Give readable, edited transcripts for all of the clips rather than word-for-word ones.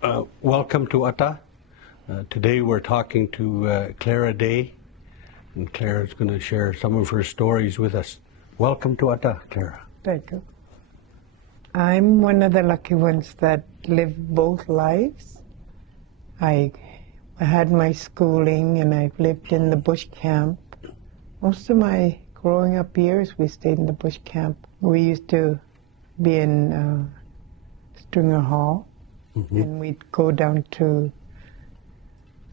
Welcome to Ata. Today we're talking to Clara Day, and Clara's going to share some of her stories with us. Welcome to Ata, Clara. Thank you. I'm one of the lucky ones that lived both lives. I had my schooling and I've lived in the bush camp. Most of my growing up years we stayed in the bush camp. We used to be in Stringer Hall. And we'd go down to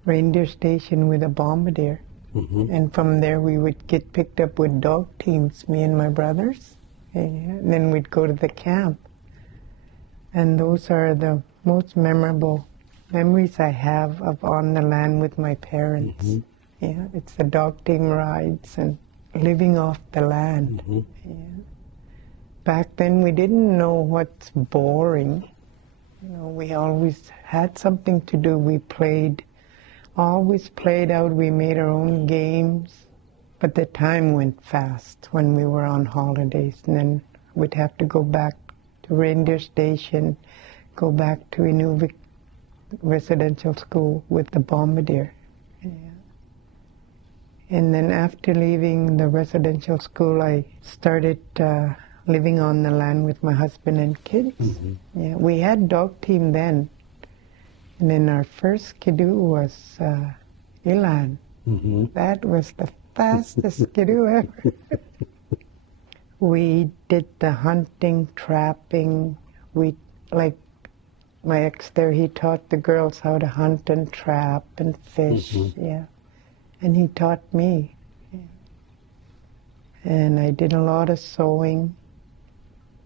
Reindeer Station with a bombardier. And from there we would get picked up with dog teams, me and my brothers. And then we'd go to the camp. And those are the most memorable memories I have of on the land with my parents. Yeah, it's the dog team rides and living off the land. Yeah. Back then we didn't know what's boring. You know, we always had something to do. We always played out. We made our own games. But the time went fast when we were on holidays. And then we'd have to go back to Reindeer Station, go back to Inuvialuit residential school with the bombardier. Yeah. And then after leaving the residential school, I started living on the land with my husband and kids. Yeah, we had dog team then. And then our first skidoo was Ilan. That was the fastest skidoo ever. We did the hunting, trapping. Like my ex there, he taught the girls how to hunt and trap and fish. Yeah, and he taught me. Yeah. And I did a lot of sewing.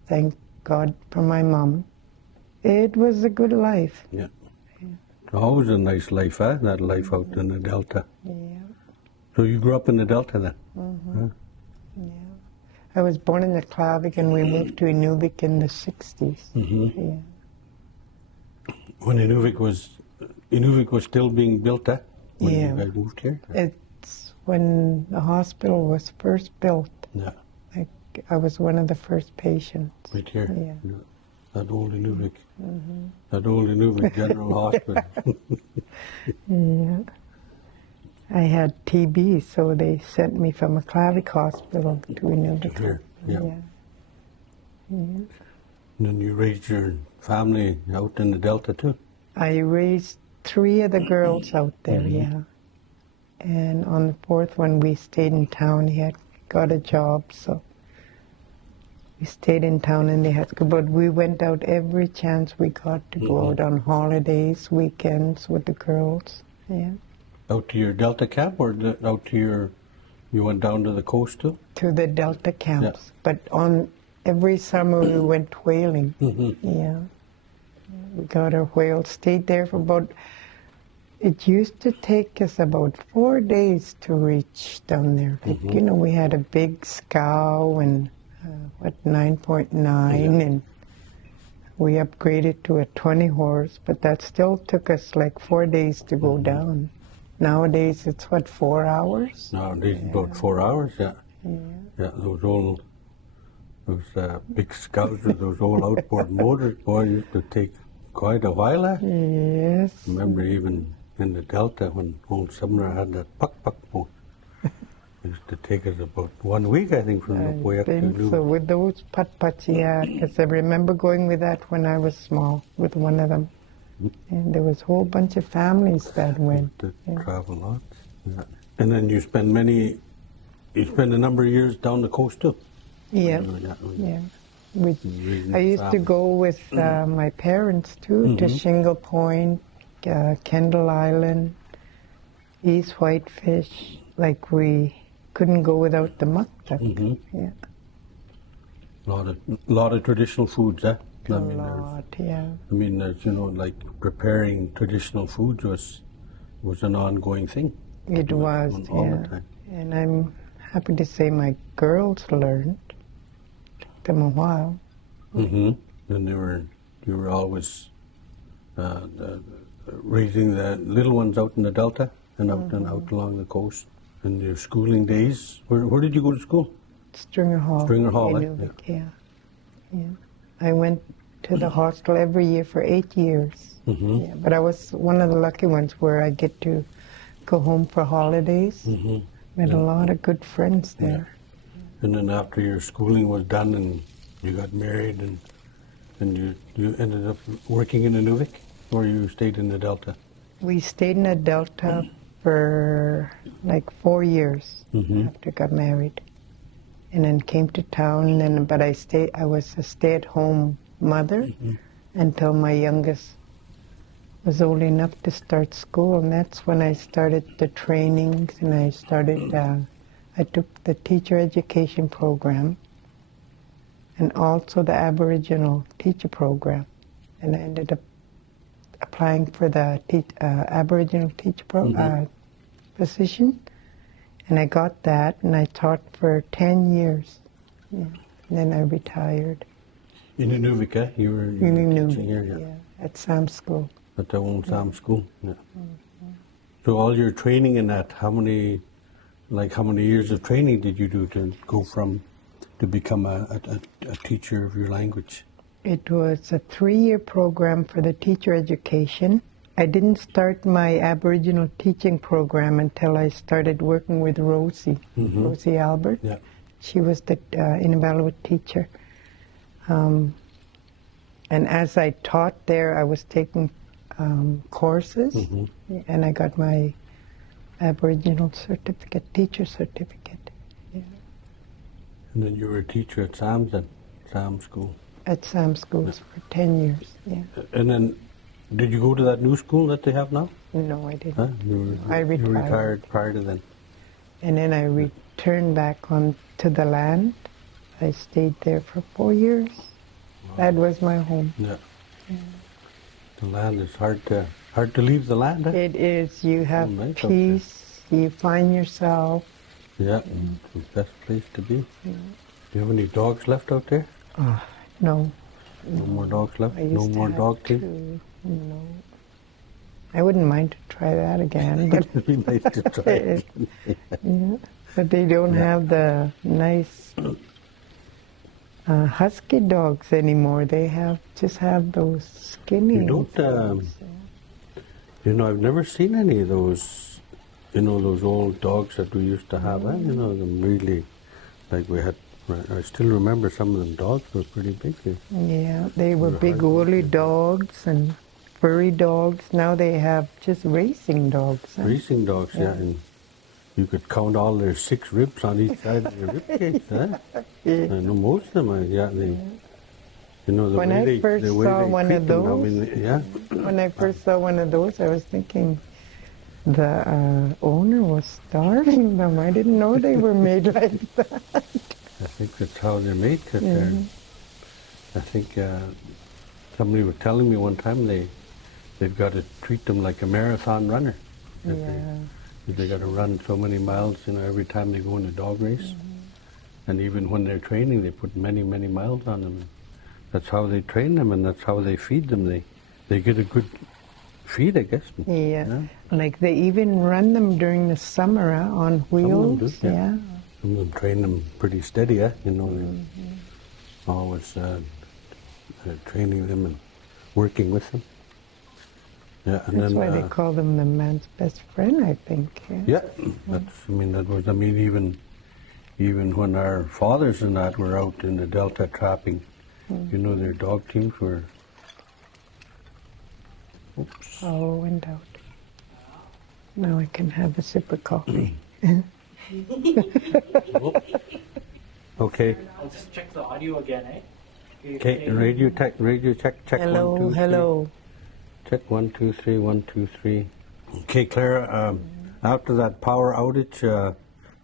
Thank God for my mom. It was a good life. Yeah. Always a nice life, huh? That life out in the Delta. Yeah. So you grew up in the Delta then? Huh? Yeah. I was born in the Klavik and we moved to Inuvik in the 60s. Yeah. When Inuvik was still being built, huh? When Yeah. you guys moved here? It's when the hospital was first built. Yeah. I was one of the first patients. Right here? Yeah. That old Inuvik. That old Inuvik General Hospital. Yeah. I had TB, so they sent me from a Klavik hospital to Inuvik. Here, yeah. Yeah. And then you raised your family out in the Delta too? I raised 3 of the girls out there, yeah. And on the 4th one, we stayed in town. He had got a job, so we stayed in town in the high school. But we went out every chance we got to go out on holidays, weekends with the girls. Yeah. Out to your Delta camp, or out to you went down to the coast too? To the Delta camps. Yeah. But on every summer we went whaling. Yeah. We got our whale, stayed there for about, it used to take us about 4 days to reach down there. Like, you know, we had a big scow and 9.9, and we upgraded to a 20 horse, but that still took us like 4 days to go down. Nowadays it's 4 hours? Nowadays about 4 hours, yeah. Yeah, those big scows with those old outboard motors, boy, used to take quite a while. Yes. I remember even in the Delta when old Sumner had that puck boat. It used to take us about 1 week, I think, from the way up to Inuvialuit. So with those putt-putts, yeah, because I remember going with that when I was small, with one of them. And there was a whole bunch of families that went. To travel lots. Yeah. And then you spend a number of years down the coast too? Yeah, yeah. I used to go with my parents too, to Shingle Point, Kendall Island, East Whitefish. Like we couldn't go without the muktuk. Yeah. Lot of traditional foods, eh? A lot, yeah. I mean, you know, like preparing traditional foods was an ongoing thing. It was, all yeah. the time. And I'm happy to say my girls learned. Took them a while. And you were always raising the little ones out in the Delta and out along the coast. And your schooling days, where did you go to school? Stringer Hall. Stringer Hall, Inuvialuit, yeah. I went to the hostel every year for 8 years. Yeah, but I was one of the lucky ones where I get to go home for holidays. Met a lot of good friends there. And then after your schooling was done and you got married and you ended up working in Inuvik, or you stayed in the Delta? We stayed in the Delta for like 4 years after I got married. And then came to town, but I was a stay-at-home mother until my youngest was old enough to start school, and that's when I started the trainings, and I took the teacher education program and also the Aboriginal teacher program, and I ended up applying for the Aboriginal teacher position, and I got that, and I taught for 10 years. Yeah. And then I retired. In Inuvik, you were teaching here? Yeah, at Sam School. At the old Sam School, yeah. So all your training in that, how many years of training did you do to go to become a teacher of your language? It was a 3-year program for the teacher education. I didn't start my Aboriginal teaching program until I started working with Rosie Albert. Yeah. She was the Inuvialuit teacher. And as I taught there, I was taking courses, and I got my Aboriginal certificate, teacher certificate. Yeah. And then you were a teacher at Sam School? At Sam Schools for 10 years, yeah. And then, did you go to that new school that they have now? No, I didn't. Huh? I retired. You retired prior to then? And then I returned back on to the land. I stayed there for 4 years. Wow. That was my home. Yeah. The land is hard to leave the land. Eh? It is. You have peace. You find yourself. Yeah, it's the best place to be. Do you have any dogs left out there? No. No more dogs left? No more dog team? No. I wouldn't mind to try that again. But it'd be nice to try it. Yeah. But they don't have the nice husky dogs anymore. They just have those skinny. You don't. I've never seen any of those. Those old dogs that we used to have. Them really, like we had. I still remember some of them dogs were pretty big. Yeah, they were big woolly dogs and furry dogs. Now they have just racing dogs. Racing dogs, yeah. And you could count all their 6 ribs on each side of their rib cage. I know most of them. When I first saw one of those, when I first saw one of those, I was thinking the owner was starving them. I didn't know they were made like that. I think that's how they're made. Cause I think somebody was telling me one time they've got to treat them like a marathon runner. They got to run so many miles, every time they go in a dog race. And even when they're training, they put many, many miles on them. That's how they train them, and that's how they feed them. They get a good feed, I guess. Yeah. Like they even run them during the summer on wheels. Some of them do, yeah. Some of them train them pretty steady, they're always training them and working with them. Yeah, and that's why they call them the man's best friend, I think. Yeah, even when our fathers and that were out in the Delta trapping, their dog teams were. Oops. Oh, went out. Now I can have a sip of coffee. Okay. I'll just check the audio again, eh? Okay, radio check. Hello, 1, 2, 3. hello. Check 1, 2, 3, 1, 2, 3. Okay, Clara, after that power outage,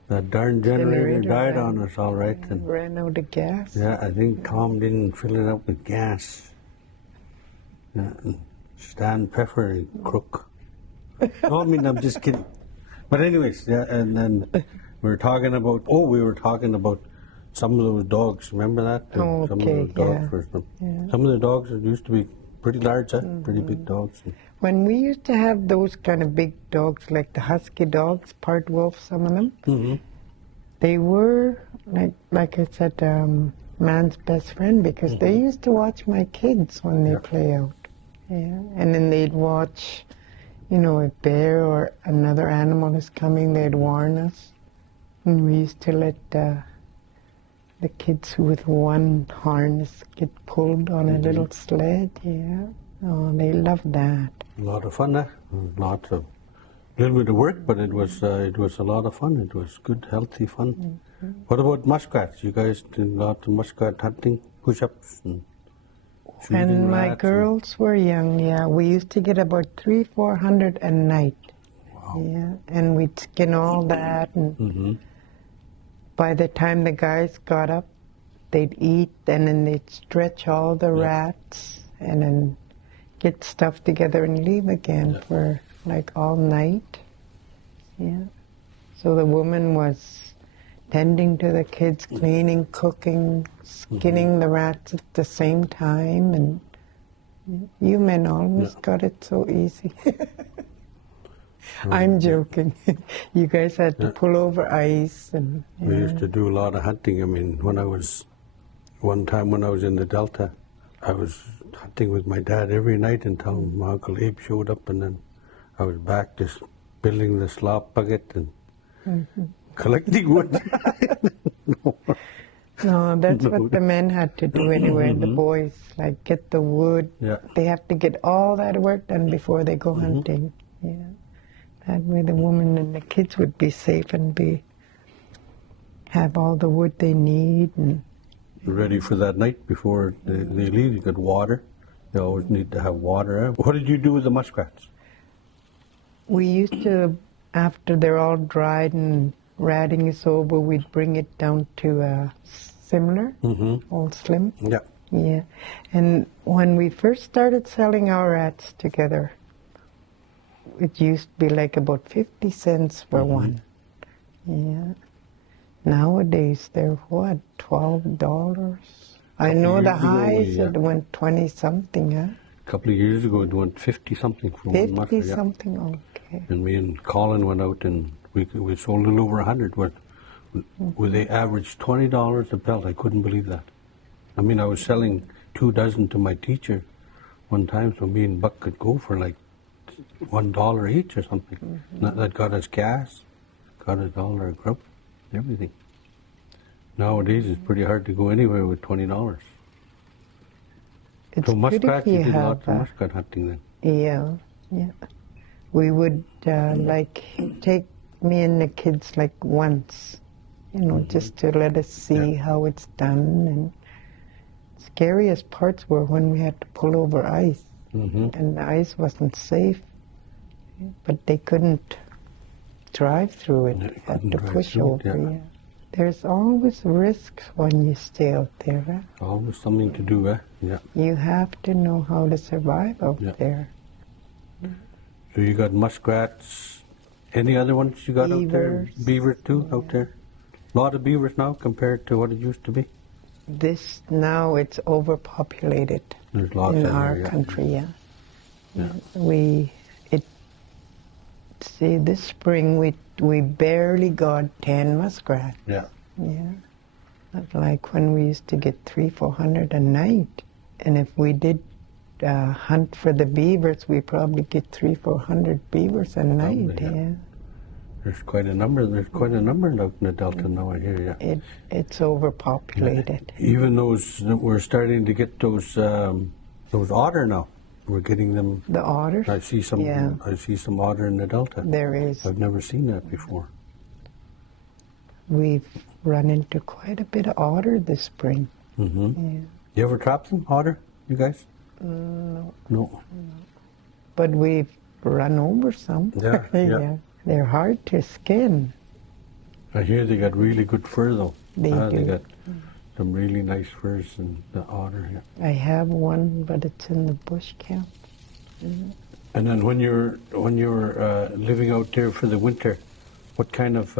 that darn generator died on us, all right. And ran out of gas. Yeah, I think Tom didn't fill it up with gas. Yeah, Stan Peffer, crook. No, I'm just kidding. But anyways, and then we were talking about some of those dogs. Remember that? Some of those dogs Some of the dogs used to be pretty large, pretty big dogs. When we used to have those kind of big dogs, like the husky dogs, part wolf, some of them, they were, like I said, man's best friend because they used to watch my kids when they play out. Yeah, and then they'd watch, you know, a bear or another animal is coming, they'd warn us. And we used to let the kids with one harness get pulled on a little sled, yeah. Oh, they loved that. A lot of fun, Lots of, little bit of work, but it was a lot of fun. It was good, healthy fun. What about muskrats? You guys did lots of muskrat hunting, push-ups, and shooting When my rats girls were young, yeah, we used to get about 300-400 a night. Wow. Yeah, and we'd skin all that, and by the time the guys got up, they'd eat, and then they'd stretch all the rats, and then get stuff together and leave again for like all night. Yeah. So the woman was tending to the kids, cleaning, cooking, skinning the rats at the same time, and you men always got it so easy. I'm joking. You guys had to pull over ice, and We used to do a lot of hunting. I mean, one time when I was in the Delta, I was hunting with my dad every night until my Uncle Abe showed up, and then I was back just building the slop bucket and collecting wood. no, that's what the men had to do anyway. The boys, like, get the wood. Yeah. They have to get all that work done before they go hunting. Yeah. That way the woman and the kids would be safe and have all the wood they need. And Ready for that night before they leave. You got water. They always need to have water. What did you do with the muskrats? we used to, after they're all dried and ratting is over, we'd bring it down to a simler, all slim. Yeah. Yeah. And when we first started selling our rats together, it used to be like about 50 cents for one. Yeah. Nowadays, they're what, $12? I know the highs, it went 20-something, huh? A couple of years ago, it went 50-something for one muskrat. 50-something, okay. And me and Colin went out and we sold a little over 100. Where they averaged $20 a pelt. I couldn't believe that. I mean, I was selling 2 dozen to my teacher one time, so me and Buck could go for like $1 each or something. That got us gas, got us all our grub, everything. Nowadays, it's pretty hard to go anywhere with $20. It's So good muskrats, if you you did have lots of muskrat hunting then. Yeah, yeah. We would like take me and the kids like once, you know, just to let us see how it's done. And scariest parts were when we had to pull over ice, and the ice wasn't safe, but they couldn't drive through it. They They had couldn't to drive push through over. it, Yeah. There's always risks when you stay out there. Huh? Always something to do, eh? Yeah. You have to know how to survive out there. So you got muskrats. Any other ones you got out there? Beavers. Beavers too out there. A lot of beavers now compared to what it used to be. This now it's overpopulated There's lots in out our there, yeah. country. Yeah. See, this spring we barely got 10 muskrats. Yeah. Yeah, not like when we used to get 300-400 a night, and if we did hunt for the beavers, we probably get 300-400 beavers a night. yeah. Yeah. There's quite a number. There's quite a number out in the Delta now. I hear. Yeah. It's overpopulated. Even those we're starting to get those otter now. We're getting them. The otters. I see some. Yeah. I see some otter in the Delta. There is. I've never seen that before. We've run into quite a bit of otter this spring. Yeah. You ever trap them, otter? You guys? No. No. But we've run over some. Yeah, yeah. They're hard to skin. I hear they got really good fur though. They They do. got some really nice furs in the otter. Yeah. I have one, but it's in the bush camp. And then when you're living out there for the winter, what kind of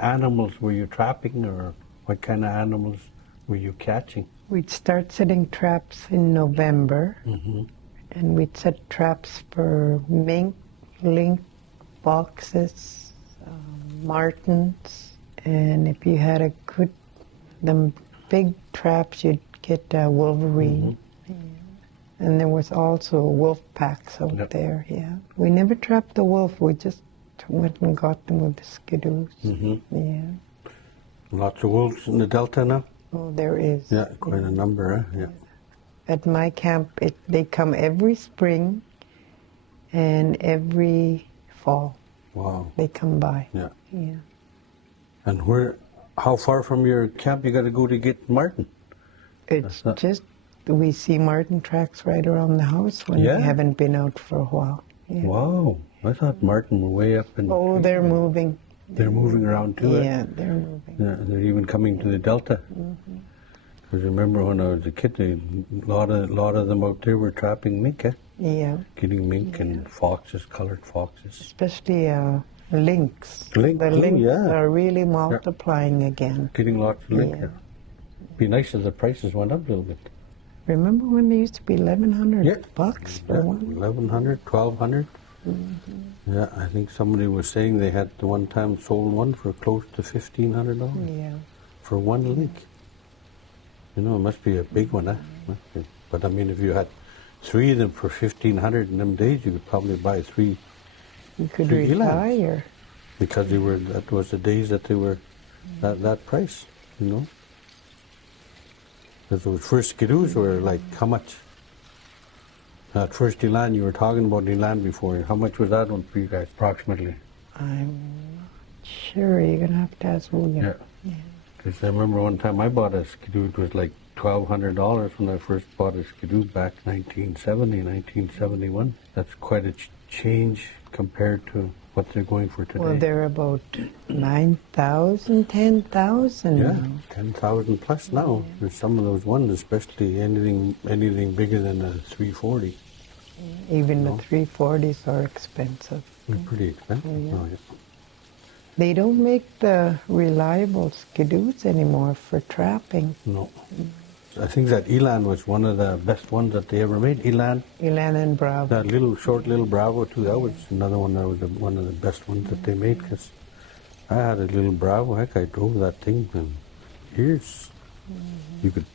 animals were you trapping, or what kind of animals were you catching? We'd start setting traps in November, and we'd set traps for mink, link, foxes, martens, and if you had them big traps, you'd get wolverine. And there was also wolf packs out Yep. there, yeah. We never trapped the wolf, we just went and got them with the skidoos. Yeah. Lots of wolves in the Delta now? Oh, there is. Yeah, quite a number, eh? Yeah. At my camp, they come every spring and every fall. Wow. They come by. Yeah. Yeah. And how far from your camp you got to go to get marten? It's not- just, we see marten tracks right around the house when Yeah? we haven't been out for a while. Yeah. Wow. I thought marten were way up in... Oh, they're moving. They're moving around too, eh? Yeah, they're moving. Yeah, they're even coming to the Delta. Because remember when I was a kid, a lot of them out there were trapping mink, eh? Yeah, Getting mink and foxes, colored foxes. especially lynx. Lynx The too, lynx yeah. are really multiplying again. Getting lots of lynx. Yeah. Be nice if the prices went up a little bit. Remember when they used to be $1,100 bucks for Yeah, one? 1,100, 1,200. Yeah, I think somebody was saying they had the one time sold one for close to $1,500 Yeah. for one link. You know, it must be a big one, eh? Must be. But I mean, if you had 3 of them for $1,500 in them days, you could probably buy 3 You could Three elands. retire. because they were. That was the days that they were that price. You know, because those first skidoos were like how much? That first eland you were talking about eland before. How much was that one for you guys approximately? I'm not sure. You're going to have to ask William. Yeah. Because I remember one time I bought a skidoo, it was like $1,200 when I first bought a skidoo back in 1970, 1971. That's quite a change compared to what they're going for today. Well, they're about 9,000, 10,000 yeah, now. 10,000 plus now. There's some of those ones, especially anything bigger than a 340. Even the 340s are expensive. They're pretty expensive. Yeah. Oh, yeah. They don't make the reliable skidoos anymore for trapping. No. I think that eland was one of the best ones that they ever made. Eland. Elan and Bravo. That short little Bravo too, that was another one that was one of the best ones that they made, because I had a little Bravo, heck, I drove that thing for years. You could,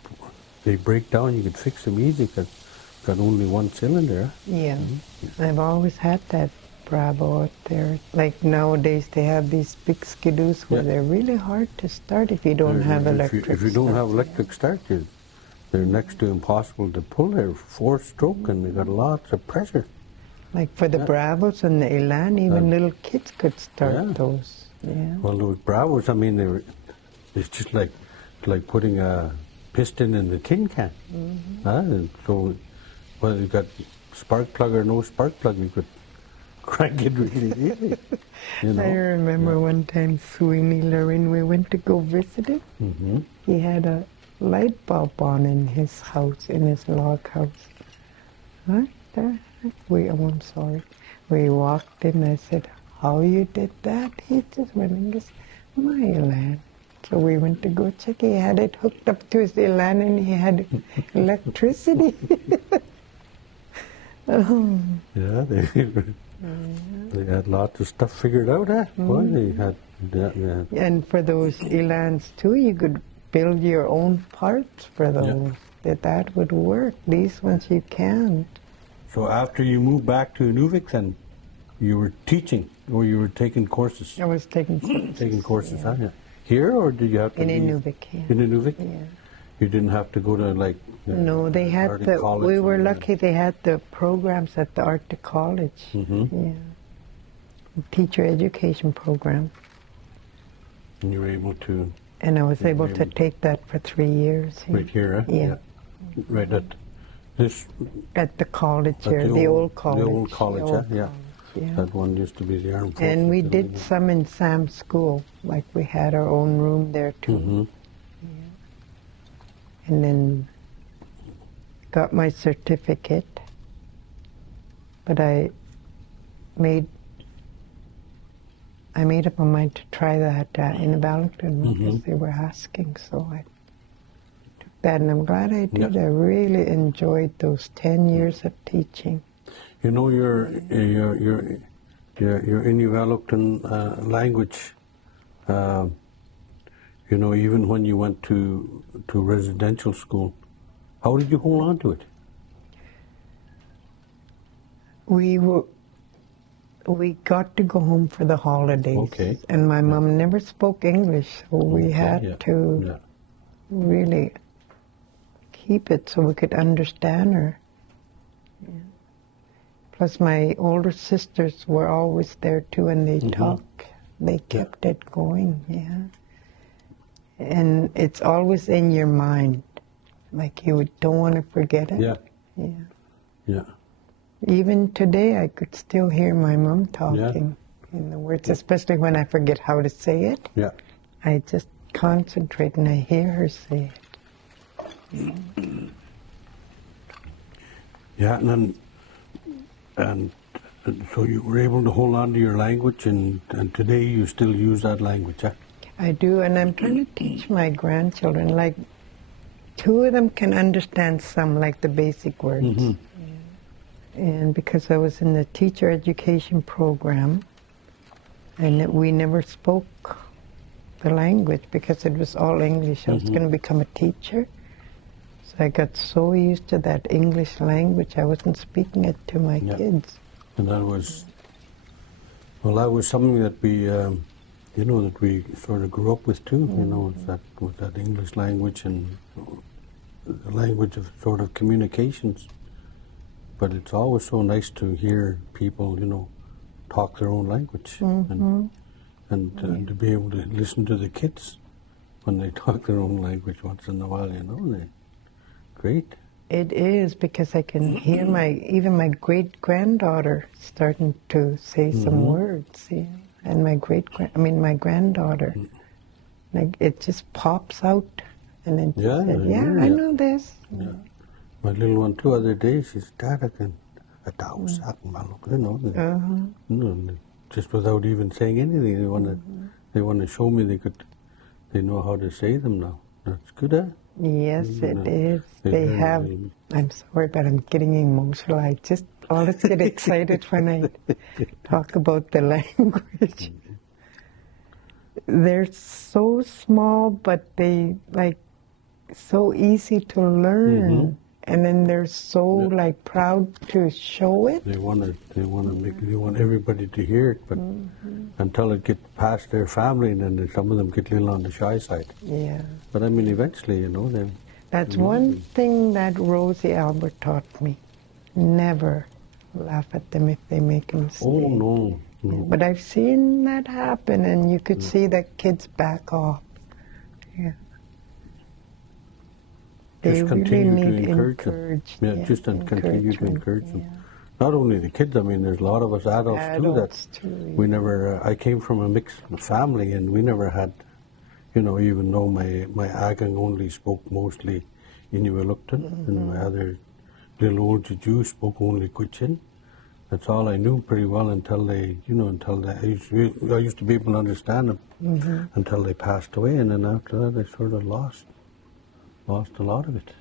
they break down, you could fix them easy, because got only one cylinder. Yeah. I've always had that Bravo out there. Like nowadays they have these big skidoos where Yeah. they're really hard to start if you don't have electric If you don't start. have electric start, they're next to impossible to pull. They're 4-stroke and they got lots of pressure. Like for the Bravos and the Elan, even little kids could start Yeah. those. Yeah. Well, those Bravos, I mean, it's just like putting a piston in the tin can. And so, well, you got spark plug or no spark plug, you could crank it really easy. You know? I remember one time Sweeney Lorin, we went to go visit him. Mm-hmm. He had a light bulb on in his house, in his log house. I'm sorry. We walked in, I said, how you did that? He just went and goes, my Elan. So we went to go check. He had it hooked up to his Elan and he had electricity. Oh. Yeah, they had lots of stuff figured out, eh? Boy, they had, yeah. And for those Elans too, you could build your own parts for those. That would work. These ones you can't. So after you moved back to Inuvik, then you were teaching, or you were taking courses? I was taking courses. Taking courses, huh? Yeah. Here, or did you have to In leave? Inuvik, yeah. In Inuvik? Yeah. You didn't have to go to like... No, they had Arctic College we or were whatever. lucky they had the programs at the Arctic College. Mhm. Yeah. Teacher education program. And you were able to... And I was Yeah, able to maybe. take that for 3 years. Right here, huh? Yeah. Right at this... At the college At here, the old college. The old college, The old yeah. college, yeah. That one used to be the Armed Forces. And we building. did some in Sam's school, like we had our own room there too. Mhm. And then got my certificate. But I made up my mind to try that Inuvialuit because they were asking, so I took that, and I'm glad I did. Yeah. I really enjoyed those 10 years of teaching. You know, your Inuvialuit language, You know, even when you went to residential school, how did you hold on to it? We got to go home for the holidays. Okay. And my mom never spoke English, so we Okay, had to really keep it so we could understand her. Yeah. Plus my older sisters were always there too, and they talked. They kept it going, And it's always in your mind. Like you don't want to forget it. Yeah. Even today, I could still hear my mom talking in the words, especially when I forget how to say it. Yeah. I just concentrate and I hear her say it. Yeah, and so you were able to hold on to your language, and today you still use that language, huh? I do, and I'm trying to teach my grandchildren. Like, 2 of them can understand some, like the basic words. And because I was in the teacher education program, and we never spoke the language because it was all English. I was going to become a teacher. So I got so used to that English language, I wasn't speaking it to my kids. And that was, well, that was something that we, that we sort of grew up with too, with that English language and the language of sort of communications. But it's always so nice to hear people, talk their own language and to be able to listen to the kids when they talk their own language once in a while, they're great. It is, because I can hear even my great-granddaughter starting to say some words, and my granddaughter, like it just pops out, and then she said, I know this. Yeah. My little one too, other day, she's Tarakan, just without even saying anything. They want to show me they know how to say them now. That's good, huh? Yes, it is. They have. I'm sorry, but I'm getting emotional. I just always get excited when I talk about the language. They're so small, but they so easy to learn, and then they're so proud to show it. They want everybody to hear it, but until it gets past their family, and then some of them get a little on the shy side. Yeah. But I mean, eventually, they. That's one thing that Rosie Albert taught me: never laugh at them if they make a mistake. Oh no. But I've seen that happen, and you could see the kids back off. Yeah. They Just really continue need to encourage them. Yeah, just continue to encourage them. Not only the kids, I mean, there's a lot of us adults too that we never, I came from a mixed family, and we never had, even though my Agang only spoke mostly Inuvialuit, and my other little older Jew spoke only Kuchin. That's all I knew pretty well until I used to be able to understand them until they passed away, and then after that I sort of lost a lot of it,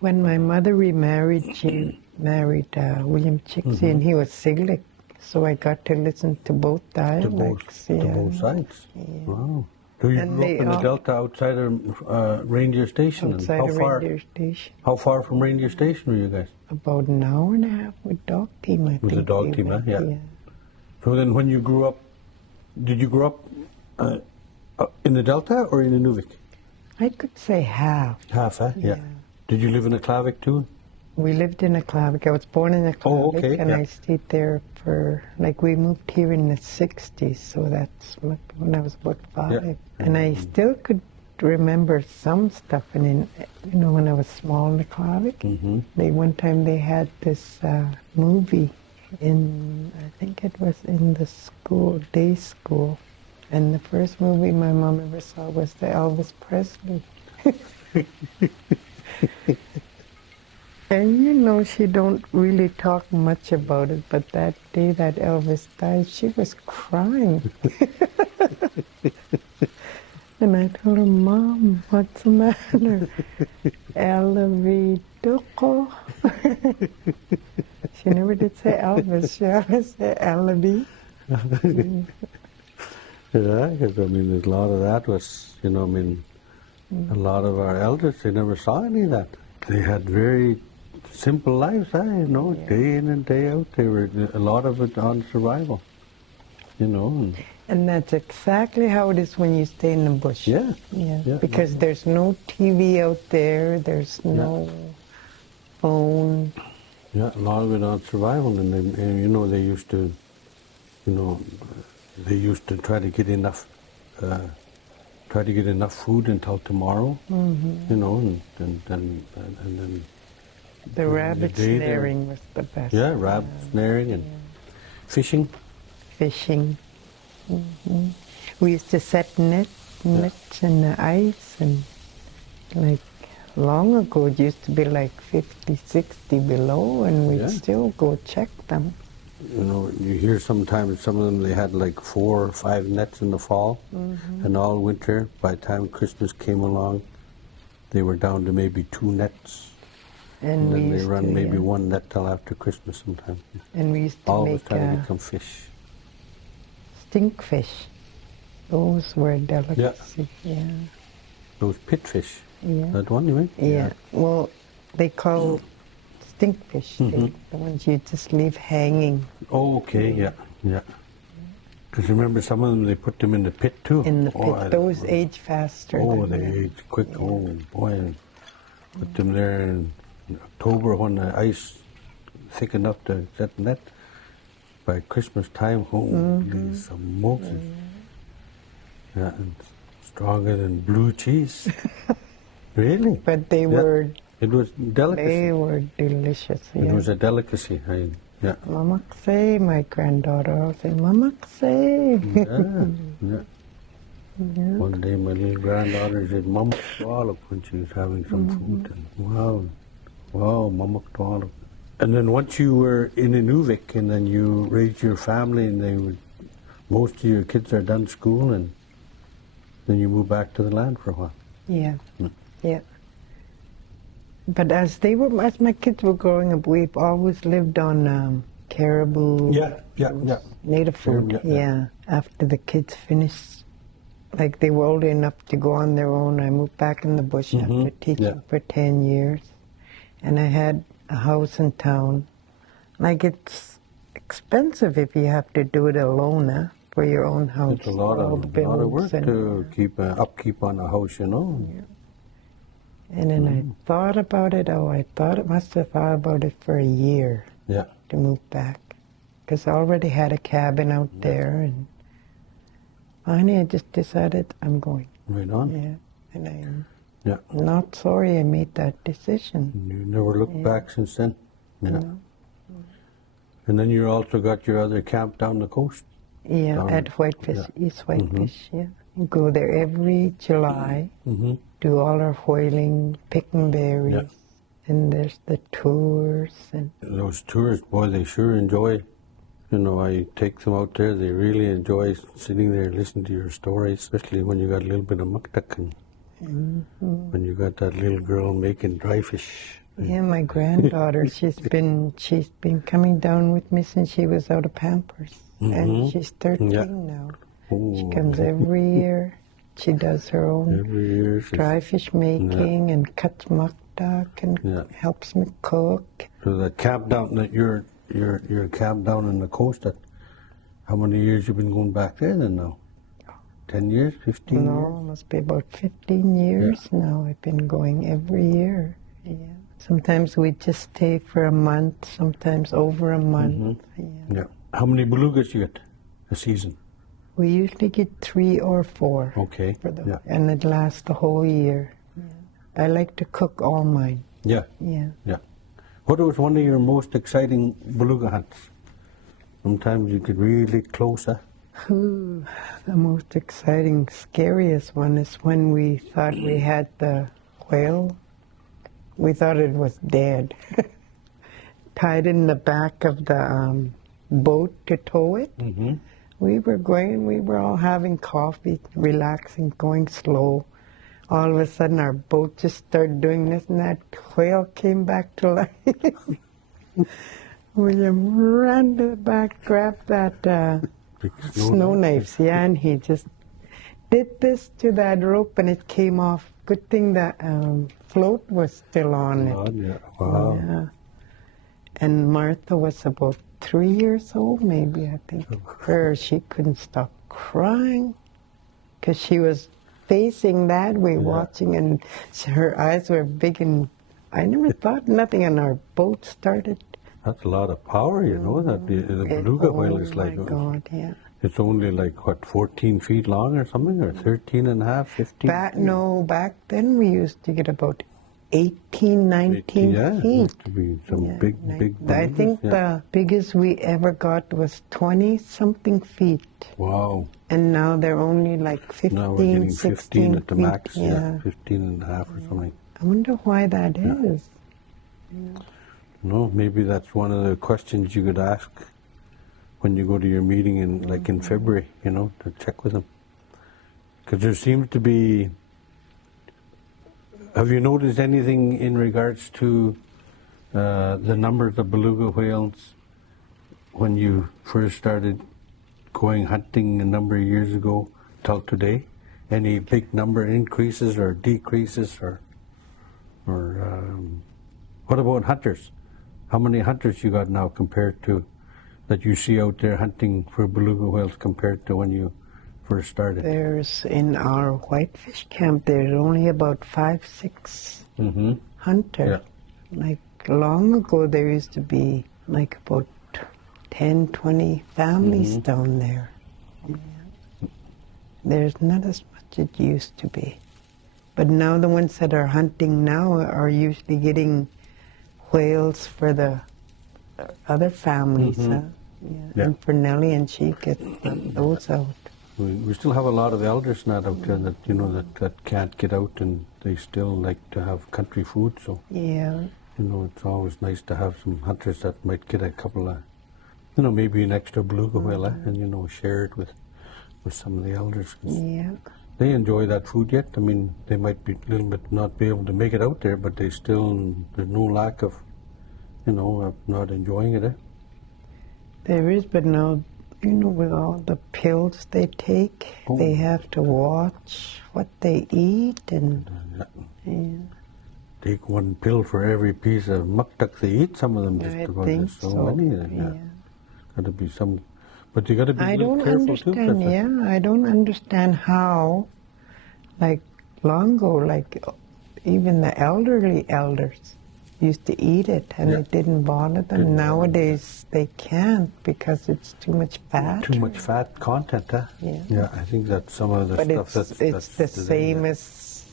When my mother remarried, she married William Chixie, and he was Siglik, so I got to listen to both dialects. To both sides. Yeah. Wow. So you grew up in the Delta outside of Reindeer Station? Outside of Reindeer Station. How far from Reindeer Station were you guys? About an hour and a half with dog team, I think. With the dog team, yeah. So then when you grew up, did you grow up in the Delta or in Inuvik? I could say half. Half, huh? Yeah. Did you live in Aklavik too? We lived in Aklavik. I was born in Aklavik, and I stayed there for, we moved here in the 60s, so that's when I was about 5. Yeah. And I still could remember some stuff, and when I was small in Aklavik. One time they had this movie I think it was in the day school. And the first movie my mom ever saw was the Elvis Presley. And she don't really talk much about it, but that day that Elvis died, she was crying. And I told her, Mom, what's the matter? Elvis Duco. She never did say Elvis, she always said Elvis. Yeah, because I mean, a lot of that was, you know, I mean, a lot of our elders, they never saw any of that. They had very simple lives, you know, day in and day out. They were a lot of it on survival, you know. And that's exactly how it is when you stay in the bush. Yeah. Because there's no TV out there, there's no phone. Yeah, a lot of it on survival, and you know, they used to, you know, they used to try to get enough food until tomorrow, you know, and then the rabbit snaring was the best. Yeah, rabbit snaring and fishing. Fishing. We used to set nets in the ice, and like long ago it used to be like 50, 60 below, and we'd still go check them. You know, you hear sometimes some of them, they had like 4 or 5 nets in the fall, and all winter, by the time Christmas came along, they were down to maybe 2 nets. And then they run maybe 1 net till after Christmas sometimes. And we used to always make trying to get some fish. Stinkfish. Those were a delicacy. Yeah. Those pitfish. Yeah. That one, you mean? Yeah. Well, they call stinkfish, the ones you just leave hanging. Oh, okay, yeah. Because remember, some of them, they put them in the pit too. In the pit. Those age faster. Oh, they age quick. Yeah. Oh, boy. Put them there in October when the ice thick enough to set net. By Christmas time, holy smokes. Yeah, and stronger than blue cheese. Really? But they were... It was delicacy. They were delicious, It was a delicacy. Mamakse, my granddaughter will say, Mamakse. One day my little granddaughter said, Mamak Twaluk, when she was having some food. And wow, Mamak Twaluk. And then once you were in Inuvik, and then you raised your family, and most of your kids are done school, and then you move back to the land for a while. Yeah. But as my kids were growing up, we've always lived on caribou. Native food. After the kids finished, like they were old enough to go on their own, I moved back in the bush after teaching for 10 years, and I had a house in town. Like, it's expensive if you have to do it alone, for your own house. It's a lot of work to keep upkeep on a house, you know. And then I thought about it. I must have thought about it for a year to move back, because I already had a cabin out there, and finally I just decided I'm going. Right on. Yeah, and I'm not sorry I made that decision. You never looked back since then. No. And then you also got your other camp down the coast. Yeah, at Whitefish, East Whitefish. We go there every July. Do all our whaling, picking berries, and there's the tours. And those tours, boy, they sure enjoy. You know, I take them out there. They really enjoy sitting there listening to your stories, especially when you got a little bit of muktak and when you got that little girl making dry fish. Yeah, my granddaughter, she's been coming down with me since she was out of Pampers, and she's 13 now. Oh, she comes every year. She does her own dry fish making and cuts muktak and helps me cook. So the camp down that your camp down on the coast, how many years you been going back there then now? 10 years, 15 years? No, must be about 15 years now. I've been going every year. Yeah. Sometimes we just stay for a month, sometimes over a month. How many belugas you get a season? We usually get 3 or 4. Okay. And it lasts the whole year. I like to cook all mine. What was one of your most exciting beluga hunts? Sometimes you get really close, The most exciting, scariest one is when we thought we had the whale. We thought it was dead. Tied in the back of the boat to tow it. We were all having coffee, relaxing, going slow. All of a sudden our boat just started doing this, and that whale came back to life. William ran to the back, grabbed that big snow knives, yeah, and he just did this to that rope and it came off. Good thing the float was still on it. Yeah. Wow. Yeah. And Martha was about 3 years old, maybe, I think. She couldn't stop crying because she was facing that way, watching, and her eyes were big, and I never thought nothing, and our boat started. That's a lot of power, you know, that the beluga whale is like, oh my God, yeah. It's only like, what, 14 feet long or something, or 13 and a half, 15? Back then we used to get about 18, 19 yeah, feet. used to be some big I think the biggest we ever got was 20-something feet. Wow. And now they're only like 15, now we're getting 16 15 at the feet. max, 15 and a half or something. I wonder why that is. No, maybe that's one of the questions you could ask when you go to your meeting in February, you know, to check with them. Because there seems to be. Have you noticed anything in regards to the numbers of beluga whales when you first started going hunting a number of years ago till today? Any big number increases or decreases, or what about hunters? How many hunters you got now compared to that you see out there hunting for beluga whales compared to when you first started? There's, in our whitefish camp, there's only about 5, 6 hunters. Yeah. Like long ago, there used to be like about 10, 20 families down there. Yeah. There's not as much it used to be. But now the ones that are hunting now are usually getting whales for the other families, huh? Yeah. And for Nellie, and she gets those out. We still have a lot of elders not out there that, you know, that can't get out, and they still like to have country food. So yeah, you know, it's always nice to have some hunters that might get a couple of, you know, maybe an extra beluga whale, and you know, share it with some of the elders. Yeah. They enjoy that food yet. I mean, they might be a little bit not be able to make it out there, but they still, there's no lack of, you know, of not enjoying it. There is, but now, you know, with all the pills they take, they have to watch what they eat, and take one pill for every piece of muktuk they eat. Some of them just about. There's so many. Got to be some, but you got to be a little careful too. I don't understand how, like long ago, like even the elderly elders used to eat it, and it didn't bother them. Nowadays they can't because it's too much fat. Too much fat content, huh? Yeah, I think that's some of the stuff that's the same as.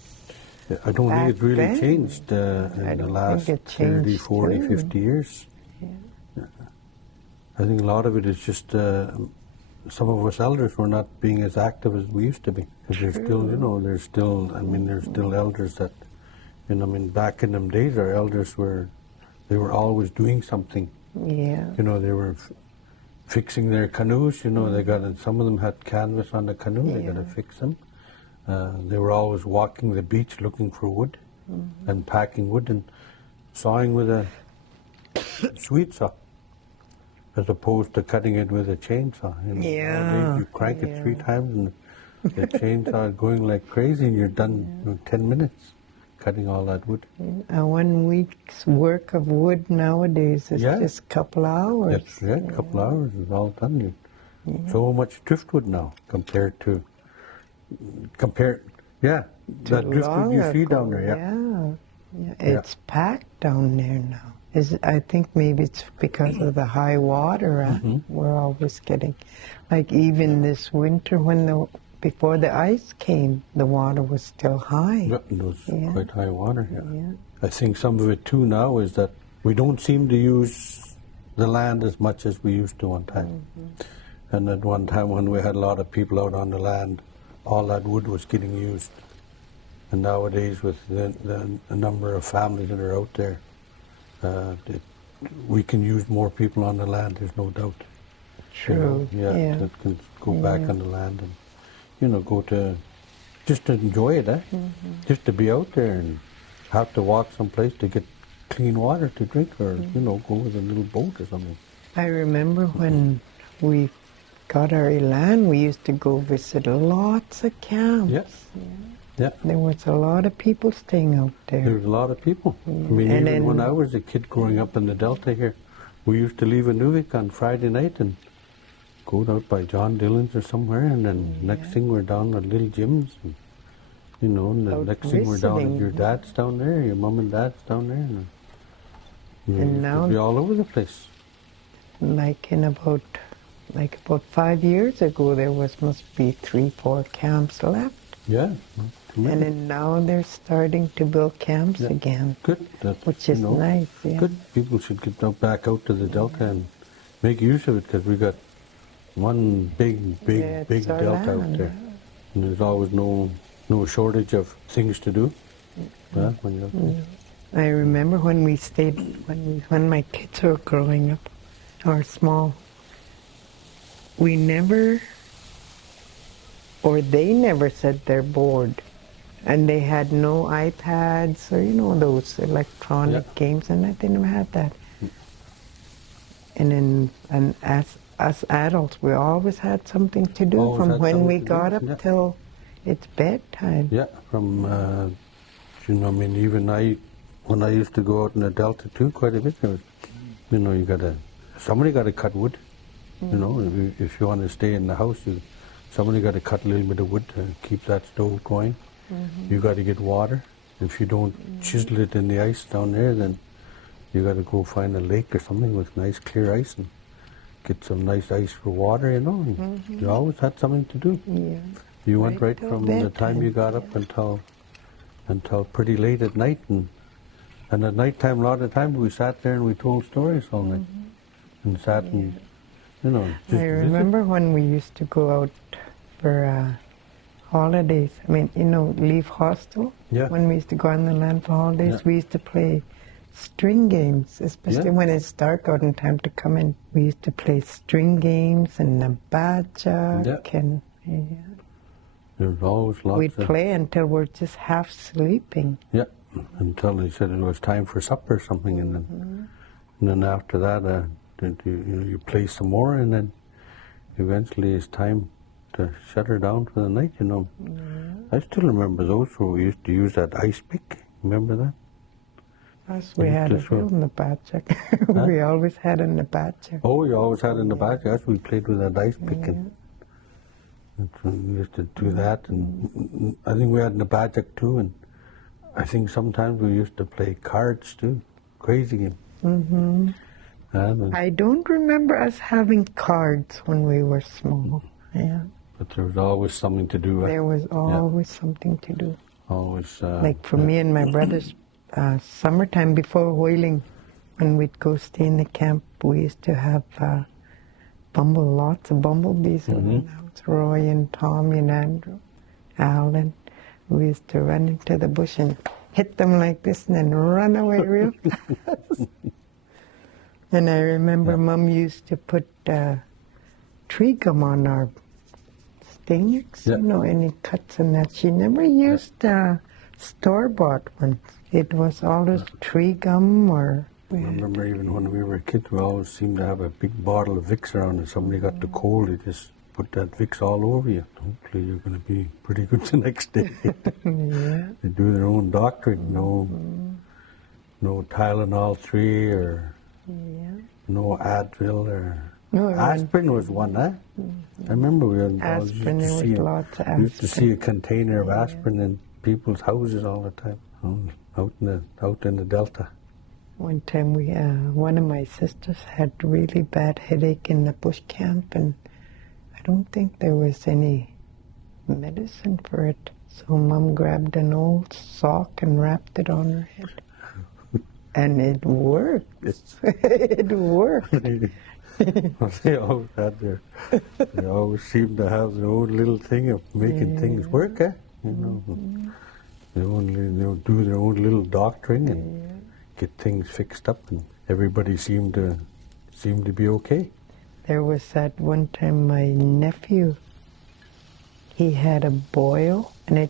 I don't think it's really changed in the last 30, 40, 50 years. Yeah. I think a lot of it is just some of us elders were not being as active as we used to be. Because there's still, you know, there's still elders that, you know, I mean, back in them days, our elders they were always doing something. Yeah. You know, they were fixing their canoes, you know, some of them had canvas on the canoe, they got to fix them. They were always walking the beach looking for wood and packing wood and sawing with a sweet saw as opposed to cutting it with a chainsaw. You know, nowadays you crank it 3 times and the chainsaw is going like crazy, and you're done in 10 minutes cutting all that wood. 1 week's work of wood nowadays is just a couple hours. That's a couple hours is all done. So much driftwood now compared to that driftwood you see down there. It's packed down there now. I think maybe it's because of the high water. We're always getting, like even this winter before the ice came, the water was still high. Yeah, it was quite high water. I think some of it too now is that we don't seem to use the land as much as we used to one time. And at one time when we had a lot of people out on the land, all that wood was getting used. And nowadays with the number of families that are out there, we can use more people on the land, there's no doubt. True. That can go back on the land and, you know, just to enjoy it, just to be out there and have to walk someplace to get clean water to drink, or, you know, go with a little boat or something. I remember when we got our elan, we used to go visit lots of camps. Yeah. Yeah. There was a lot of people staying out There there. was a lot of people. I mean, And even when then- I was a kid growing up in the Delta here, we used to leave Inuvik on Friday night and go out by John Dillon's or somewhere, and then next thing we're down at Little Jim's, and, you know, and the Out next thing we're down at visiting. your dad's down there, your mum and dad's down there, and we And used now- to be all over the place. Like about 5 years ago, there must be 3-4 camps left. Yeah. And then now they're starting to build camps Yeah. again, Good. That's, which is you know, nice. Yeah. Good. People should get back out to the Delta and make use of it, because we got one big Yeah, it's our Delta out land, there. And there's always no shortage of things to do. Yeah, when you're out there. I remember when we stayed, when my kids were growing up, or small, we never, or they never said they're bored. And they had no iPads or, you know, those electronic Yeah. games, and they never had that. And as us adults, we always had something to do Always from had when we something to do, got up yeah. till it's bedtime. Yeah, from, you know, I mean, even when I used to go out in the Delta too quite a bit, there was, you know, somebody got to cut wood. You know, if you want to stay in the house, somebody got to cut a little bit of wood to keep that stove going. You got to get water. If you don't chisel it in the ice down there, then you got to go find a lake or something with nice clear ice and get some nice ice for water, you know. And you always had something to do. Yeah. You went Right right till from the time bedtime. you got up until pretty late at night. And at night time, a lot of times we sat there and we told stories all night. And sat and, you know, just I visit. remember when we used to go out for holidays. I mean, you know, leave hostel. Yeah. When we used to go on the land for holidays, Yeah. we used to play string games, especially Yeah. when it's dark out and time to come in. We used to play string games and nabajak and There's always lots we'd of... play until we're just half sleeping. Yeah, until they said it was time for supper or something, and then after that, you play some more, and then eventually it's time to shut her down for the night. You know, I still remember those where we used to use that ice pick. Remember that? Us, we Yeah, had a just one. real nabajak. We always had a nabajak. Oh, you always had in the back. Yes, we played with that ice pick, and we used to do that. And I think we had in the bajak too, and I think sometimes we used to play cards too. Crazy game. And, I don't remember us having cards when we were small. Yeah. but there was always something to do. There was always something to do. Always. Like for me and my brothers, summertime before whaling, when we'd go stay in the camp, we used to have lots of bumblebees around the house. Roy and Tommy and Andrew, Alan. We used to run into the bush and hit them like this and then run away real fast. And I remember Mom used to put tree gum on our stingers, Yeah. you know, any cuts and that. She never used store-bought ones. It was always tree gum or... I remember even when we were kids, we always seemed to have a big bottle of Vicks around. If somebody got the cold, they just put that Vicks all over you. Hopefully you're going to be pretty good the next day. Yeah. They do their own doctoring. No Tylenol 3 or no Advil or... No, aspirin was one, huh? I remember we always aspirin, there used was to see lots of we used to see aspirin. a container of aspirin in people's houses all the time. Out in the Delta. One time one of my sisters had really bad headache in the bush camp, and I don't think there was any medicine for it. So Mom grabbed an old sock and wrapped it on her head. And it worked. It worked. They always had they always seemed to have their own little thing of making things work, eh? You know, they'll do their own little doctoring and get things fixed up, and everybody seemed to be okay. There was that one time my nephew, he had a boil and it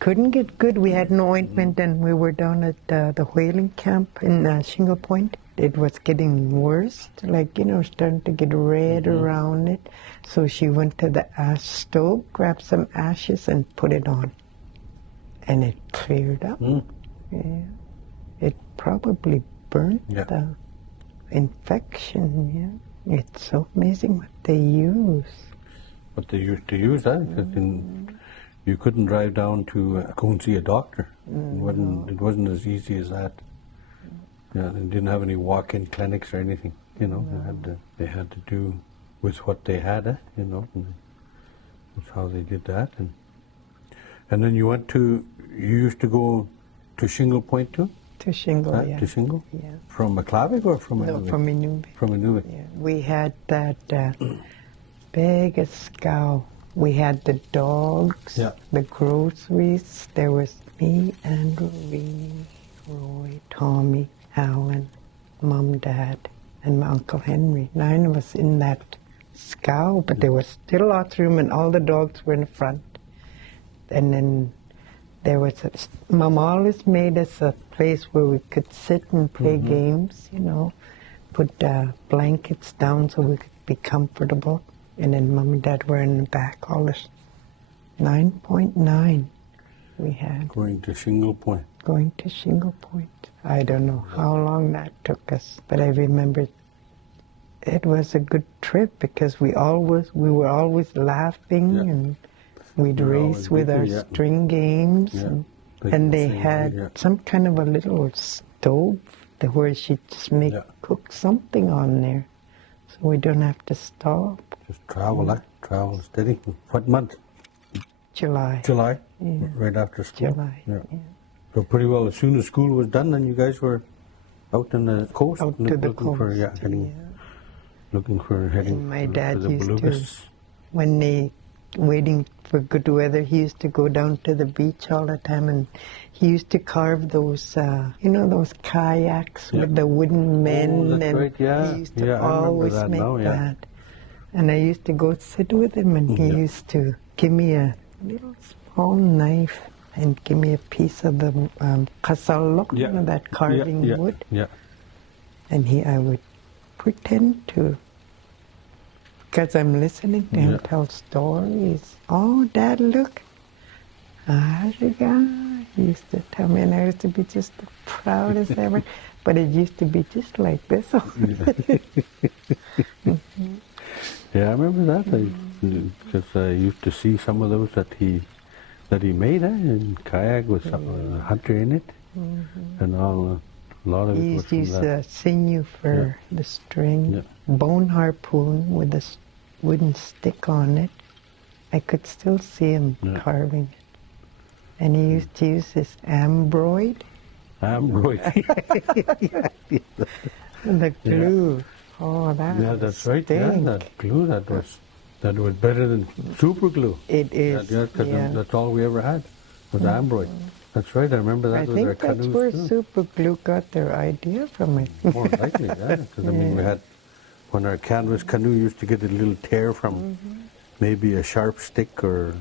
couldn't get good. We had no ointment and we were down at the whaling camp in Shingle Point. it was getting worse, like, starting to get red around it. So she went to the ash stove, grabbed some ashes, and put it on. And it cleared up. Yeah. It probably burnt the infection, It's so amazing what they use. But they used to use that because you couldn't drive down to go and see a doctor. It wasn't as easy as that. Yeah, they didn't have any walk-in clinics or anything. They had to do with what they had. And that's how they did that. And then you used to go to Shingle Point too? To Shingle, To Shingle? Yeah. From Maklavik or from Inuvialuit? No, from Inuvialuit. From Inuvialuit. Yeah. We had that biggest scow. We had the dogs, the groceries. There was me, Andrew, Roy, Tommy, Alan, Mom, Dad, and my Uncle Henry. 9 of us in that scow, but there was still lots of room, and all the dogs were in front. And then there was Mom always made us a place where we could sit and play games, put blankets down so we could be comfortable. And then Mom and Dad were in the back, all this 9.9 we had. Going to Shingle Point. Going to Shingle Point. I don't know how long that took us, but I remember it was a good trip because we were always laughing and we'd race with our string games. And they had some kind of a little stove where she'd just cook something on there so we don't have to stop. Just travel steady. What month? July. July? Yeah. Right after school? July, yeah. So pretty well, as soon as school was done, then you guys were out on the coast? Out to the coast, Looking for heading and my dad to the used Belugas. to, when they waiting for good weather, he used to go down to the beach all the time, and he used to carve those, those kayaks with the wooden men. Oh, that's right, He used to always make that. And I used to go sit with him, and he used to give me a little small knife and give me a piece of the kasalok, that carving wood. Yeah. And I would pretend to, because I'm listening to him tell stories. Oh, Dad, look. He used to tell me, and I used to be just the proudest ever. But it used to be just like this. Yeah, I remember that. Because I used to see some of those that he made, and kayak with a hunter in it, and a lot of it was from used that. sinew for the string, bone harpoon with a wooden stick on it. I could still see him carving it. And he used to use this ambroid. Ambroid. The glue. Oh, that's right. Yeah, that glue, that was better than super glue. It is. That's all we ever had was ambroid. That's right. I remember that with our canoes. I think that's where super glue got their idea from it. More likely, because we had, when our canvas canoe used to get a little tear from maybe a sharp stick or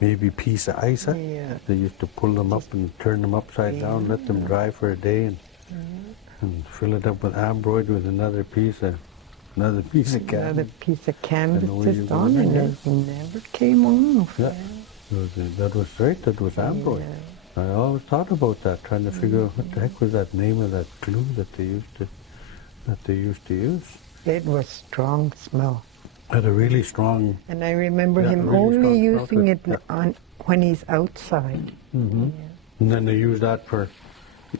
maybe a piece of ice. They used to pull them up and turn them upside down, let them dry for a day, and fill it up with ambroid with another piece of canvas. Another piece of canvas just on it, and it never came off. Yeah, that was right. That was ambroid. I always thought about that, trying to figure out what the heck was that name of that glue that they used to use. It was strong smell. Had a really strong. And I remember him only using it when he's outside. And then they used that for.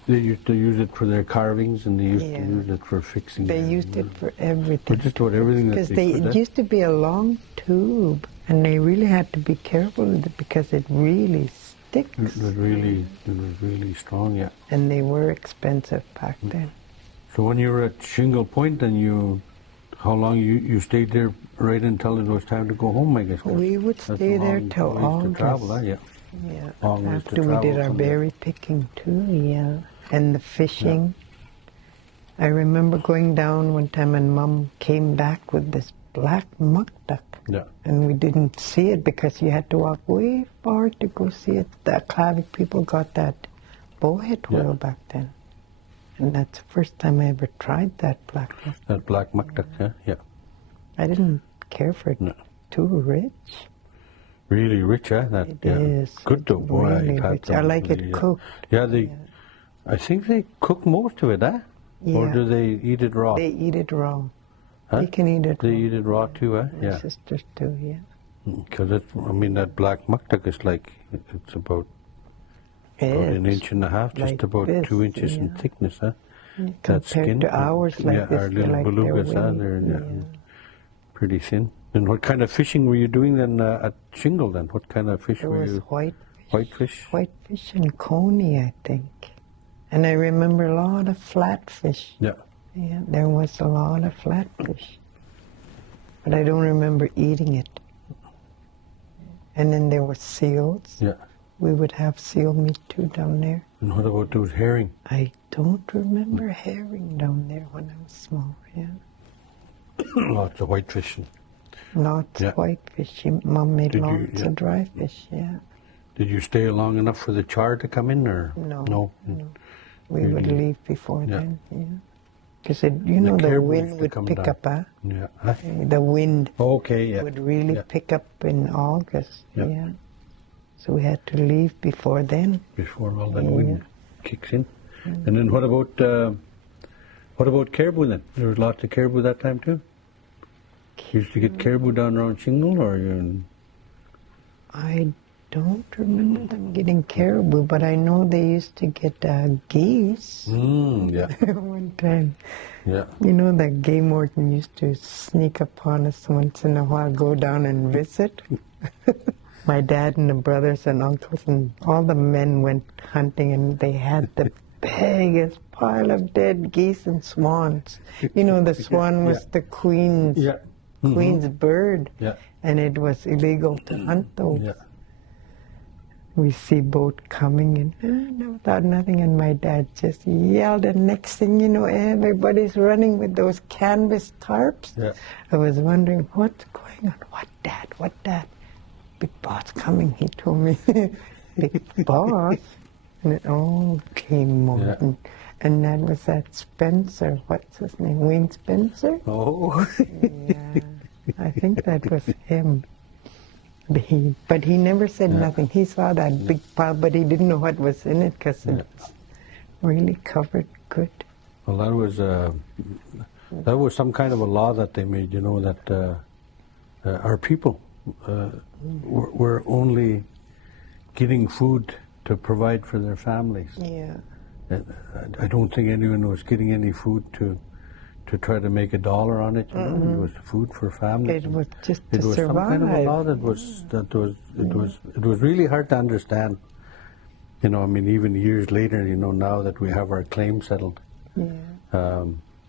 They used to use it for their carvings, and they used to use it for fixing. They used it for everything. For just about everything. Because it used to be a long tube, and they really had to be careful with it because it really sticks. It was really strong, And they were expensive back then. So when you were at Shingle Point, then how long you stayed there right until it was time to go home, I guess? We would stay there till August. To travel, Yeah, after we did our berry picking too, and the fishing. I remember going down one time and Mom came back with this black muck duck. And we didn't see it because you had to walk way far to go see it. The Clara people got that bowhead whale back then. And that's the first time I ever tried that black duck. That black muck duck, yeah. I didn't care for it. No. Too rich. Really rich, That, It yeah. is. Good though, It's boy. really I've had rich. I them like it really, cooked. Yeah, I think they cook most of it, Or Yeah. do they eat it raw? They eat it raw. Huh? They can eat it They raw. eat it raw too, My Yeah. sisters do, yeah. Because that black muck duck is like, it's about an It's inch and a half, just like about this, 2 inches in yeah. thickness, That Compared skin, to ours like yeah, this, our they're little like belugas, they're they're yeah. pretty thin. And what kind of fishing were you doing then at Shingle then? What kind of fish There were was you? Whitefish? Whitefish and coney, I think. And I remember a lot of flatfish. Yeah. Yeah, there was a lot of flatfish. But I don't remember eating it. And then there were seals. Yeah. We would have seal meat too down there. And what about those herring? I don't remember herring down there when I was small, yeah. Lots of whitefish. Lots Yeah. of whitefish. Mom made Did you- lots yeah. of dry fish, yeah. Did you stay long enough for the char to come in, or No. no? We You would did. leave before Yeah. then, yeah. Because, the caribou wind used to would come pick down. up, Yeah. Huh? The wind Okay. Yeah. would really Yeah. pick up in August, Yeah. yeah. So we had to leave before then. Before all that Yeah. wind kicks in. And then what about caribou then? There was lots of caribou that time too. You used to get caribou down around Shingle, or you? I don't remember them getting caribou, but I know they used to get geese Yeah. one time. Yeah. That game warden used to sneak upon us once in a while, go down and visit. My dad and the brothers and uncles and all the men went hunting, and they had the biggest pile of dead geese and swans. The swan was Yeah. the queen's Yeah. queen's bird, Yeah. and it was illegal to hunt those. Yeah. We see boat coming, and no, thought nothing, and my dad just yelled, and next thing you know, everybody's running with those canvas tarps. Yeah. I was wondering, what's going on? What, Dad? What, Dad? Big boss coming, he told me. Big boss? And it all came on. Yeah. And that was that Spencer, what's his name, Wayne Spencer? Oh. Yeah, I think that was him. But he never said nothing. He saw that big pile, but he didn't know what was in it because it was really covered good. Well, that was some kind of a law that they made, that our people were only getting food to provide for their families. Yeah. I don't think anyone was getting any food to try to make $1 on it. It was food for families. It was just to It was survive. some kind of a law it was really hard to understand. Even years later, now that we have our claim settled, Yeah.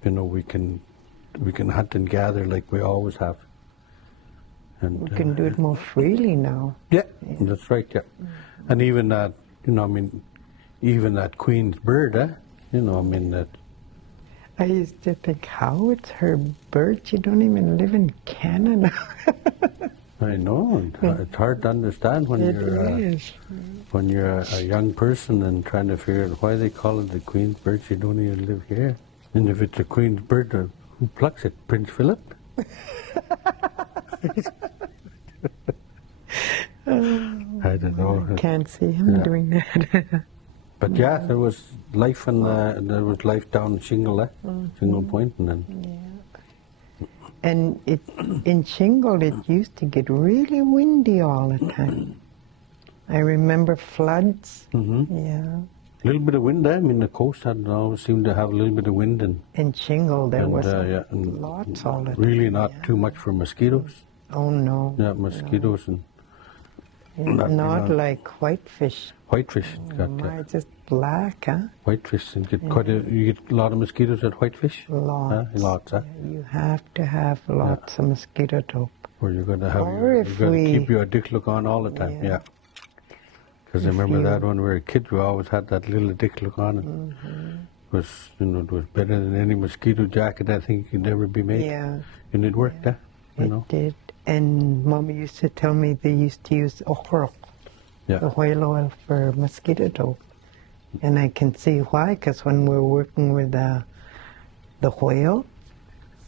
we can hunt and gather like we always have. And We can do it more freely now. yeah, that's right. Yeah, and even that, even that queen's bird, that. I used to think, how it's her bird? She don't even live in Canada. I know it's hard to understand when you're a young person and trying to figure out why they call it the queen's bird. She don't even live here. And if it's a queen's bird, who plucks it? Prince Philip? I don't know. Can't see him doing that. But yeah, there was life there was life down Shingle, Shingle Point, and then And in Shingle, it used to get really windy all the time. I remember floods. Yeah. a little bit of wind there. The coast had always seemed to have a little bit of wind, and In Shingle, there was and lots all the time. really not too much for mosquitoes. Oh, no. Yeah, mosquitoes and Not like whitefish. whitefish. Got My, just black, huh? whitefish, and you get a lot of mosquitoes at whitefish. Lots. Lots, huh? You have to have lots of mosquito dope. Or you're going to have Or you if got to we- keep your dick look on all the time. Yeah. Yeah. Because I remember you- that when we were kids, we always had that little dick look on. And it was, it was better than any mosquito jacket I think could ever be made. Yeah, And it worked, it know. did. And Mama used to tell me they used to use okra, Yeah. the whale oil, for mosquito dope. And I can see why, because when we're working with the whale,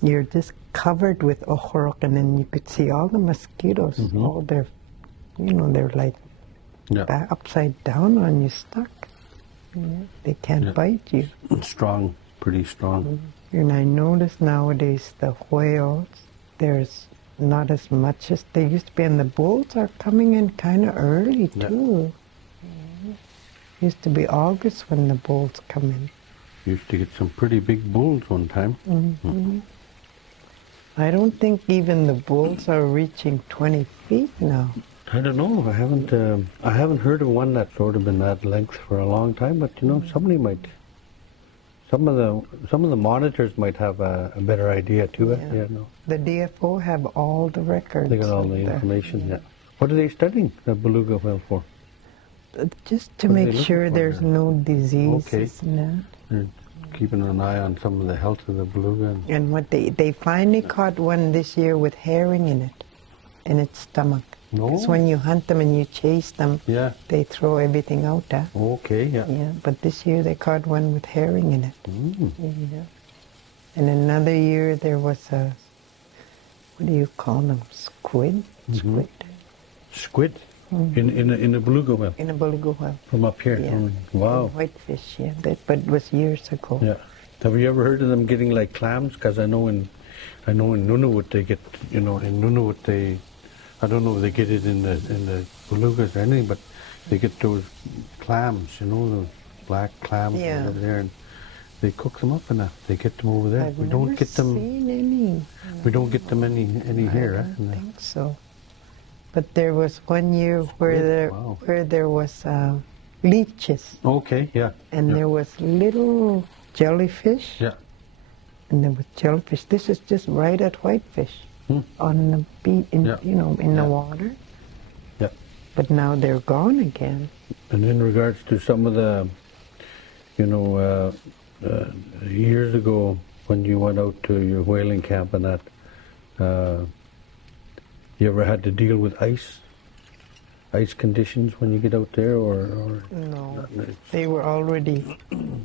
you're just covered with ochorok, and then you could see all the mosquitoes, all their, they're like back, upside down on you, stuck. They can't bite you. Strong, pretty strong. And I notice nowadays the whales, there's not as much as they used to be, and the bulls are coming in kind of early too. Used to be August when the bulls come in. Used to get some pretty big bulls one time. I don't think even the bulls are reaching 20 feet now. I don't know. I haven't heard of one that's sort of been that length for a long time. But somebody might. Some of the monitors might have a better idea too. Yeah. The DFO have all the records. They got all the information. Yeah. What are they studying the beluga whale for? Just to make sure there's no diseases. Okay. They're keeping an eye on some of the health of the beluga. And what they finally caught one this year with herring in its stomach. Because when you hunt them and you chase them, they throw everything out. Okay, yeah. But this year they caught one with herring in it. Yeah. And another year there was a, what do you call them? Squid? Squid? In a beluga whale? In a beluga whale. From up here? Yeah. Wow. Whitefish, yeah. But it was years ago. Yeah. Have you ever heard of them getting like clams? Because I know in Nunavut they get, in Nunavut they, I don't know if they get it in the belugas or anything, but they get those clams, those black clams over there, and they cook them up and they get them over there. We don't get them. Seen any. We don't get them any here. I don't think so. But there was one year where there was leeches. Okay, yeah. And there was little jellyfish. Yeah. And there was jellyfish. This is just right at whitefish. On the beach, in the water. Yeah. But now they're gone again. And in regards to some of the, years ago when you went out to your whaling camp and that, you ever had to deal with ice conditions when you get out there, or no? They were already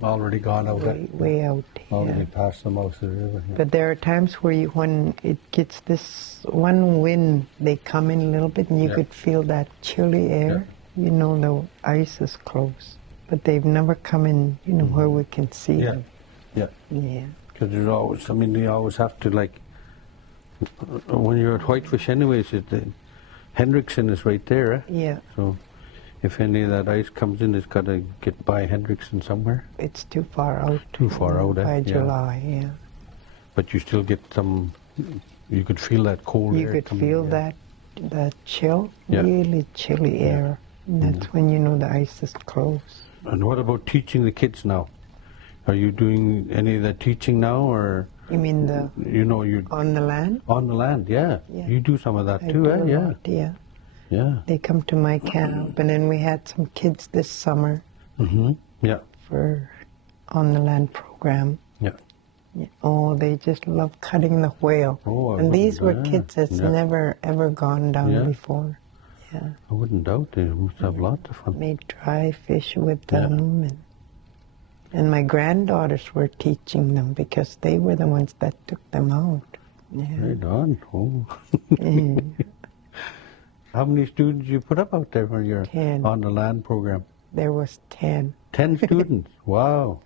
gone out. Way out. Already past the mouth of the river. Yeah. But there are times where when it gets this one wind, they come in a little bit, and you could feel that chilly air. The ice is close, but they've never come in. Where we can see them. Yeah. Because there's always. You always have to when you're at Whitefish, anyways. Hendrickson is right there. Yeah. So, if any of that ice comes in, it's got to get by Hendrickson somewhere. It's too far out. By July, yeah. But you still get some. You could feel that cold air. You could feel that chill, really chilly air. And that's when you know the ice is close. And what about teaching the kids now? Are you doing any of that teaching now, or? You mean you on the land? On the land, yeah. You do some of that too, Yeah. Yeah. They come to my camp, and then we had some kids this summer. Yeah. For on the land program. Yeah. Oh, they just love cutting the whale. Oh, and these were kids that's never ever gone down before. Yeah. I wouldn't doubt they must have lots of fun. Made dry fish with them and my granddaughters were teaching them because they were the ones that took them out. Yeah. Right on. Oh. How many students you put up out there when you're 10. On the land program? There was 10. 10 students? Wow.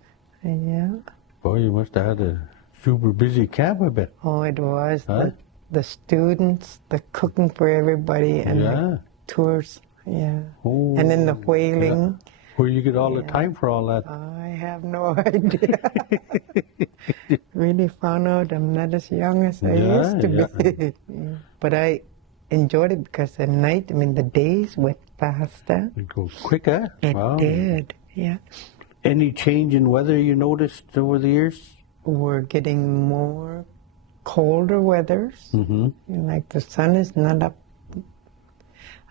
Yeah. Boy, you must have had a super busy camp, I bet. Oh, it was. Huh? The students, the cooking for everybody, and the tours. Yeah. Oh, and then the whaling. Yeah. Where you get all the time for all that? I have no idea. Really found out I'm not as young as I used to be. But I enjoyed it because at night, the days went faster. It goes quicker. It did, yeah. Any change in weather you noticed over the years? We're getting more colder weathers. Like the sun is not up.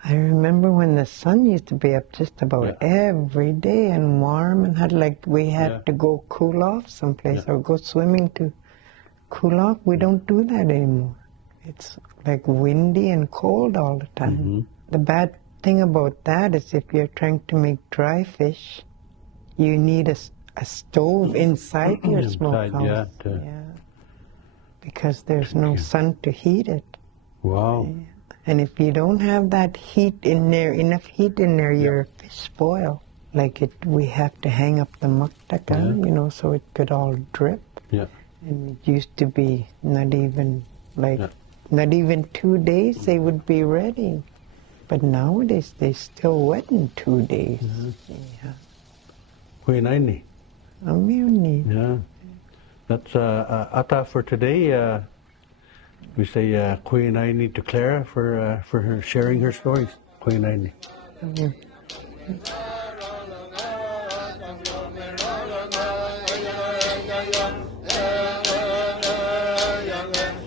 I remember when the sun used to be up just about every day and warm, and we had to go cool off someplace or go swimming to cool off. We don't do that anymore. It's like windy and cold all the time. The bad thing about that is if you're trying to make dry fish, you need a stove inside your smokehouse. Yeah, because there's no sun to heat it. Wow. And if you don't have that heat in there, enough heat in there, your fish spoil. Like we have to hang up the maktakan, you know, so it could all drip. Yeah. And it used to be not even 2 days they would be ready. But nowadays they still wet in 2 days. Kuinaini. Yeah. That's ata for today. We say Kuinaini to Clara for her sharing her stories. Kuinaini.